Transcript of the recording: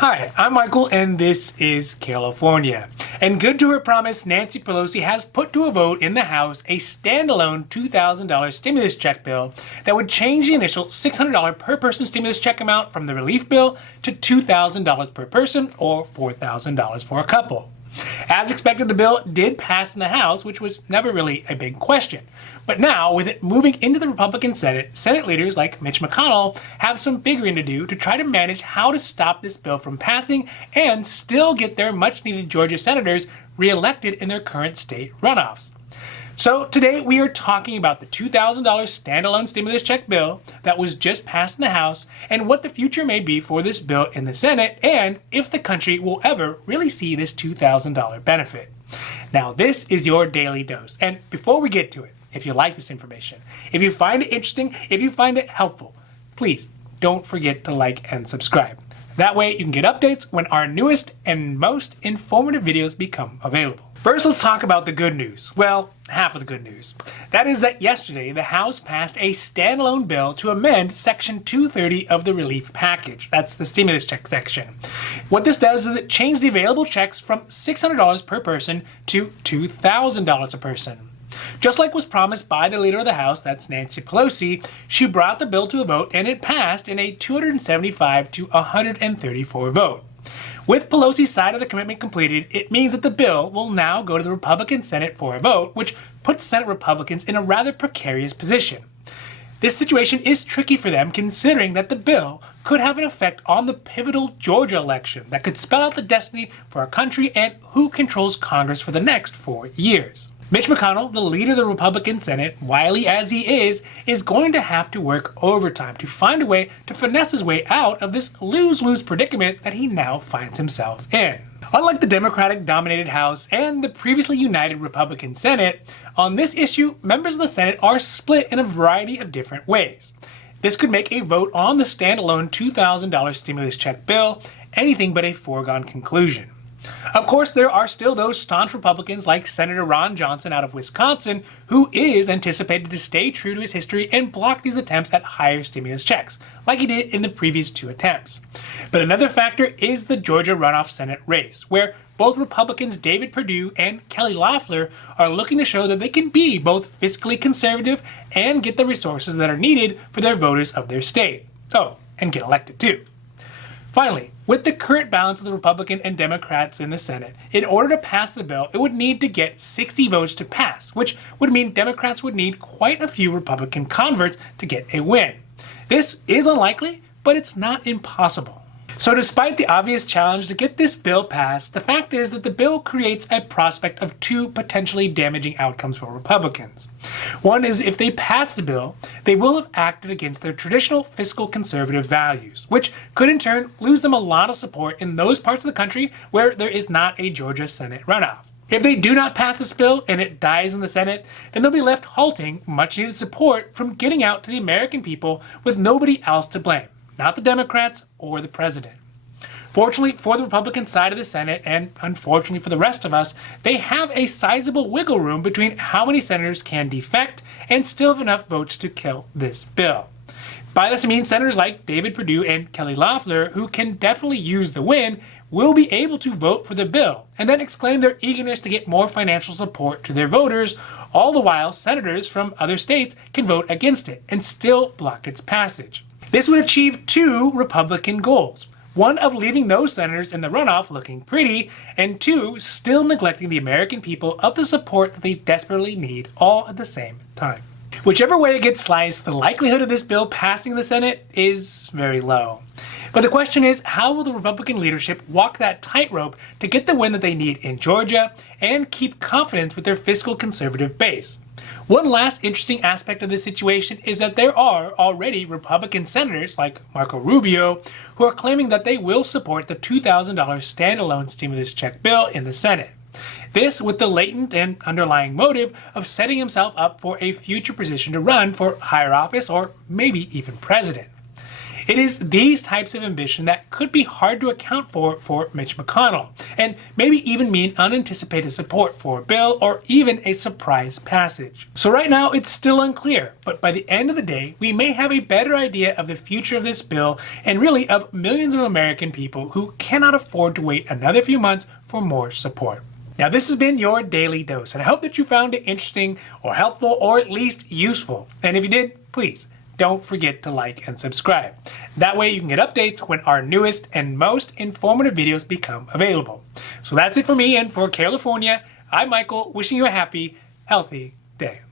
Hi, I'm Michael and this is California. And good to her promise, Nancy Pelosi has put to a vote in the House a standalone $2,000 stimulus check bill that would change the initial $600 per person stimulus check amount from the relief bill to $2,000 per person or $4,000 for a couple. As expected, the bill did pass in the House, which was never really a big question. But now, with it moving into the Republican Senate, Senate leaders like Mitch McConnell have some figuring to do to try to manage how to stop this bill from passing and still get their much-needed Georgia senators reelected in their current state runoffs. So today we are talking about the $2,000 standalone stimulus check bill that was just passed in the House and what the future may be for this bill in the Senate and if the country will ever really see this $2,000 benefit. Now this is your daily dose, and before we get to it, if you like this information, if you find it interesting, if you find it helpful, please don't forget to like and subscribe. That way you can get updates when our newest and most informative videos become available. First, let's talk about the good news. Well, half of the good news. That is that yesterday, the House passed a standalone bill to amend Section 230 of the relief package. That's the stimulus check section. What this does is it changes the available checks from $600 per person to $2,000 a person. Just like was promised by the leader of the House, that's Nancy Pelosi, she brought the bill to a vote and it passed in a 275 to 134 vote. With Pelosi's side of the commitment completed, it means that the bill will now go to the Republican Senate for a vote, which puts Senate Republicans in a rather precarious position. This situation is tricky for them considering that the bill could have an effect on the pivotal Georgia election that could spell out the destiny for our country and who controls Congress for the next 4 years. Mitch McConnell, the leader of the Republican Senate, wily as he is going to have to work overtime to find a way to finesse his way out of this lose-lose predicament that he now finds himself in. Unlike the Democratic-dominated House and the previously united Republican Senate, on this issue, members of the Senate are split in a variety of different ways. This could make a vote on the standalone $2,000 stimulus check bill anything but a foregone conclusion. Of course, there are still those staunch Republicans like Senator Ron Johnson out of Wisconsin, who is anticipated to stay true to his history and block these attempts at higher stimulus checks, like he did in the previous 2 attempts. But another factor is the Georgia runoff Senate race, where both Republicans David Perdue and Kelly Loeffler are looking to show that they can be both fiscally conservative and get the resources that are needed for their voters of their state. Oh, and get elected too. Finally, with the current balance of the Republican and Democrats in the Senate, in order to pass the bill, it would need to get 60 votes to pass, which would mean Democrats would need quite a few Republican converts to get a win. This is unlikely, but it's not impossible. So despite the obvious challenge to get this bill passed, the fact is that the bill creates a prospect of 2 potentially damaging outcomes for Republicans. One is if they pass the bill, they will have acted against their traditional fiscal conservative values, which could in turn lose them a lot of support in those parts of the country where there is not a Georgia Senate runoff. If they do not pass this bill and it dies in the Senate, then they'll be left halting much needed support from getting out to the American people with nobody else to blame. Not the Democrats or the president. Fortunately for the Republican side of the Senate, and unfortunately for the rest of us, they have a sizable wiggle room between how many senators can defect and still have enough votes to kill this bill. By this I mean senators like David Perdue and Kelly Loeffler, who can definitely use the win, will be able to vote for the bill and then exclaim their eagerness to get more financial support to their voters, all the while senators from other states can vote against it and still block its passage. This would achieve 2 Republican goals. One of leaving those senators in the runoff looking pretty, and 2, still neglecting the American people of the support that they desperately need all at the same time. Whichever way it gets sliced, the likelihood of this bill passing the Senate is very low. But the question is, how will the Republican leadership walk that tightrope to get the win that they need in Georgia and keep confidence with their fiscal conservative base? One last interesting aspect of this situation is that there are already Republican senators like Marco Rubio who are claiming that they will support the $2,000 standalone stimulus check bill in the Senate. This with the latent and underlying motive of setting himself up for a future position to run for higher office or maybe even president. It is these types of ambition that could be hard to account for Mitch McConnell, and maybe even mean unanticipated support for a bill or even a surprise passage. So right now it's still unclear, but by the end of the day, we may have a better idea of the future of this bill and really of millions of American people who cannot afford to wait another few months for more support. Now, this has been your Daily Dose, and I hope that you found it interesting or helpful or at least useful. And if you did, please don't forget to like and subscribe. That way you can get updates when our newest and most informative videos become available. So that's it for me and for Carelifornia. I'm Michael, wishing you a happy, healthy day.